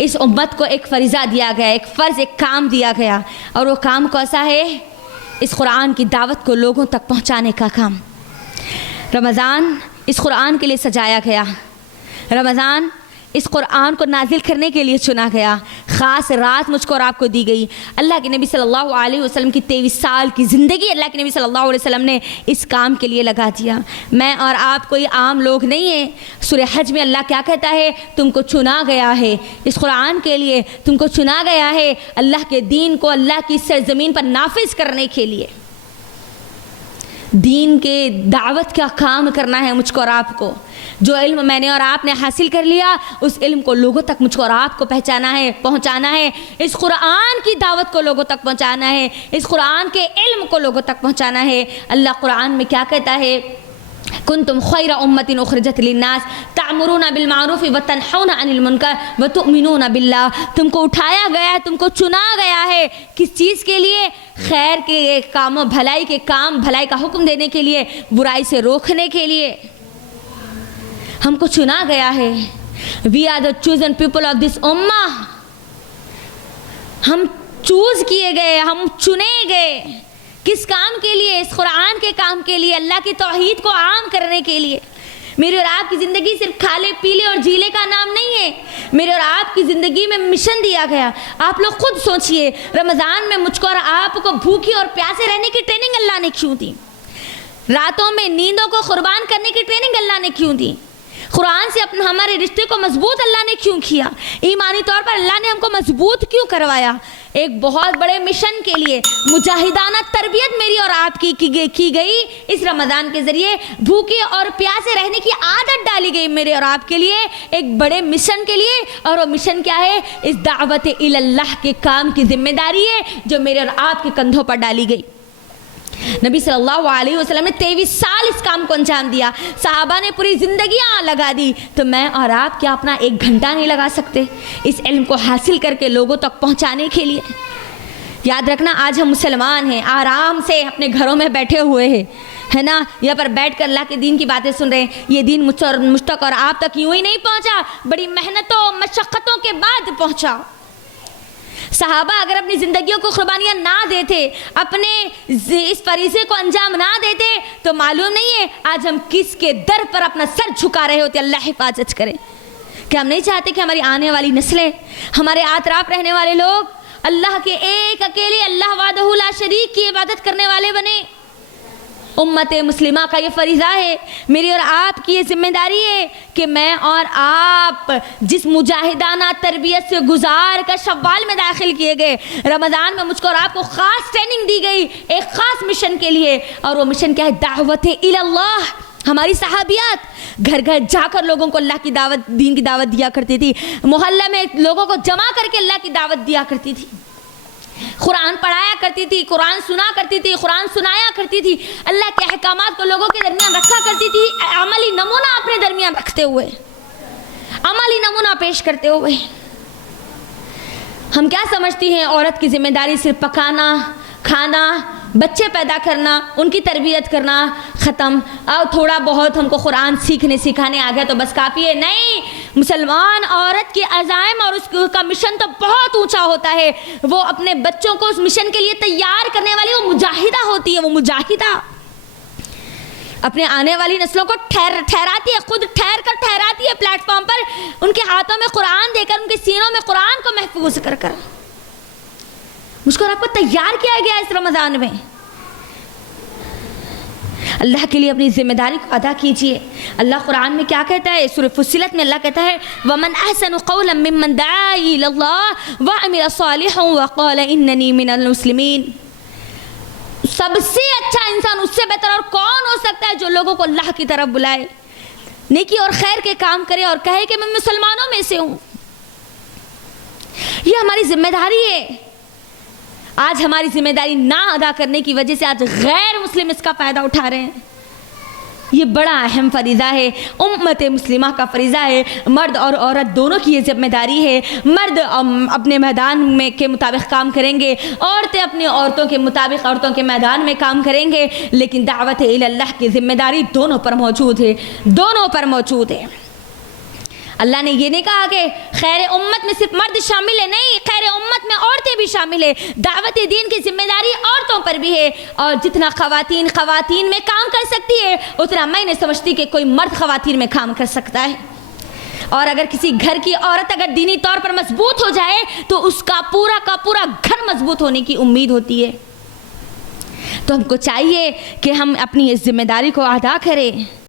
इस उम्मत को एक फ़रीज़ा दिया गया, एक फ़र्ज़, एक काम दिया गया, और वो काम कैसा है? इस कुरान की दावत को लोगों तक पहुंचाने का काम। रमज़ान इस कुरान के लिए सजाया गया, रमज़ान इस कुरान को नाजिल करने के लिए चुना गया। ख़ास रात मुझको और आपको दी गई। अल्लाह के नबी सल्लल्लाहु अलैहि वसल्लम की 23 साल की ज़िंदगी अल्लाह के नबी सल्लल्लाहु अलैहि वसल्लम ने इस काम के लिए लगा दिया। मैं और आप कोई आम लोग नहीं हैं। सूरह हज में अल्लाह क्या कहता है? तुमको चुना गया है इस कुरान के लिए, तुमको चुना गया है अल्लाह के दीन को अल्लाह की सरज़मीन पर नाफिज करने के लिए। दीन के दावत का काम करना है मुझको और आपको। जो इल्म मैंने और आपने हासिल कर लिया, उस इल्म को लोगों तक मुझको और आपको पहुंचाना है। इस कुरान की दावत को लोगों तक पहुंचाना है, इस कुरान के इल्म को लोगों तक पहुंचाना है। अल्लाह कुरान में क्या कहता है? कुंतुम खैरा उम्मतिन उखरिजत लिन्नास तामुरूना बिल मारूफ व तनहौना अनिल मुनकर व तुमिनूना बिल्लाह। तुमको उठाया गया है, तुमको चुना गया है किस चीज़ के लिए? खैर के कामों, भलाई के काम, भलाई का हुक्म देने के लिए, बुराई से रोकने के लिए हमको चुना गया है। We are the chosen people of this उम्मा। हम चूज किए गए, हम चुने गए। किस काम के लिए? इस कुरान के काम के लिए, अल्लाह की तौहीद को आम करने के लिए। मेरी और आपकी ज़िंदगी सिर्फ खाले पीले और जीले का नाम नहीं है। मेरे और आपकी ज़िंदगी में मिशन दिया गया। आप लोग खुद सोचिए, रमज़ान में मुझको और आपको भूखी और प्यासे रहने की ट्रेनिंग अल्लाह ने क्यों दी? रातों में नींदों को कुर्बान करने की ट्रेनिंग अल्लाह ने क्यों दी? कुरान से अपने हमारे रिश्ते को मजबूत अल्लाह ने क्यों किया? ईमानी तौर पर अल्लाह ने हमको मजबूत क्यों करवाया? एक बहुत बड़े मिशन के लिए मुजाहिदाना तरबियत मेरी और आपकी की गई। इस रमज़ान के ज़रिए भूखे और प्यासे रहने की आदत डाली गई मेरे और आपके लिए, एक बड़े मिशन के लिए। और वो मिशन क्या है? इस दावत इल्लाह के काम की जिम्मेदारी है जो मेरे और आपके कंधों पर डाली गई। नबी सल्लल्लाहु अलैहि वसल्लम ने 23 साल इस काम को अंजाम दिया। सहाबा ने पूरी ज़िंदगियाँ लगा दी। तो मैं और आप क्या अपना 1 घंटा नहीं लगा सकते इस इल्म को हासिल करके लोगों तक पहुँचाने के लिए? याद रखना, आज हम मुसलमान हैं, आराम से अपने घरों में बैठे हुए हैं, है ना? यहाँ पर बैठ कर अल्लाह के दीन की बातें सुन रहे हैं। ये दीन मुझ तक और आप तक यूँ ही नहीं पहुँचा, बड़ी मेहनतों मशक्क़तों के बाद पहुँचा। सहाबा अगर अपनी ज़िंदगियों को कुर्बानियाँ ना देते, अपने इस फरीज़े को अंजाम ना देते, तो मालूम नहीं है आज हम किसके दर पर अपना सर झुका रहे होते। अल्लाह हिफाजत करे। क्या हम नहीं चाहते कि हमारी आने वाली नस्लें, हमारे आतराफ रहने वाले लोग अल्लाह के एक अकेले अल्लाह वादहू ला शरीक की इबादत करने वाले बने? उम्मत मुस्लिमा का ये फरीज़ा है, मेरी और आपकी ये जिम्मेदारी है कि मैं और आप जिस मुजाहिदाना तरबियत से गुजार कर शव्वाल में दाखिल किए गए, रमज़ान में मुझको और आपको ख़ास ट्रेनिंग दी गई एक ख़ास मिशन के लिए। और वो मिशन क्या है? दावत इल्लाह। हमारी सहाबियात घर घर जाकर लोगों को अल्लाह की दावत, दीन की दावत दिया करती थी। मोहल्ला में लोगों को जमा करके अल्लाह की दावत दिया करती थी। कुरान पढ़ाया करती थी, कुरान सुना करती थी, कुरान सुनाया करती थी। अल्लाह के अहकामात को लोगों के दरमियान रखा करती थी, अमली नमूना अपने दरमियान रखते हुए, अमली नमूना पेश करते हुए। हम क्या समझती हैं? औरत की जिम्मेदारी सिर्फ पकाना, खाना, बच्चे पैदा करना, उनकी तरबियत करना, ख़त्म। और थोड़ा बहुत हमको कुरान सीखने सिखाने आ गया तो बस काफ़ी है? नहीं, मुसलमान औरत के अज़ाइम और उसका मिशन तो बहुत ऊंचा होता है। वो अपने बच्चों को उस मिशन के लिए तैयार करने वाली वो मुजाहिदा होती है। वो मुजाहिदा अपने आने वाली नस्लों को ठहराती है, खुद ठहराती है प्लेटफॉर्म पर, उनके हाथों में कुरान देकर, उनके सीनों में कुरान को महफूज कर मुझको और आपको तैयार किया गया इस रमज़ान में। अल्लाह के लिए अपनी ज़िम्मेदारी को अदा कीजिए। अल्लाह कुरान में क्या कहता है? सूरह फुस्सिलत में अल्लाह कहता है, वमन अहसनु क़ौलन मिम्मन दआ इलल्लाह व अमिल सालिहन व क़ाल इन्ननी मिनल मुस्लिमीन। सबसे अच्छा इंसान, उससे बेहतर और कौन हो सकता है जो लोगों को अल्लाह की तरफ बुलाए, नेकी और खैर के काम करे और कहे कि मैं मुसलमानों में से हूँ। ये हमारी जिम्मेदारी है। आज हमारी जिम्मेदारी ना अदा करने की वजह से आज गैर मुस्लिम इसका फ़ायदा उठा रहे हैं। ये बड़ा अहम फरीज़ा है, उम्मत मुस्लिमा का फरीज़ा है। मर्द और औरत दोनों की ये जिम्मेदारी है। मर्द अपने मैदान में के मुताबिक काम करेंगे, औरतें अपनी औरतों के मुताबिक औरतों के मैदान में काम करेंगे, लेकिन दावत इल्लाह की जिम्मेदारी दोनों पर मौजूद है, दोनों पर मौजूद है। اللہ نے یہ نہیں کہا کہ خیر امت میں صرف مرد شامل ہے، نہیں، خیر امت میں عورتیں بھی شامل ہے، دعوت دین کی ذمہ داری عورتوں پر بھی ہے، اور جتنا خواتین میں کام کر سکتی ہے اتنا میں نہیں سمجھتی کہ کوئی مرد خواتین میں کام کر سکتا ہے۔ اور اگر کسی گھر کی عورت اگر دینی طور پر مضبوط ہو جائے تو اس کا پورا گھر مضبوط ہونے کی امید ہوتی ہے۔ تو ہم کو چاہیے کہ ہم اپنی اس ذمہ داری کو ادا کریں۔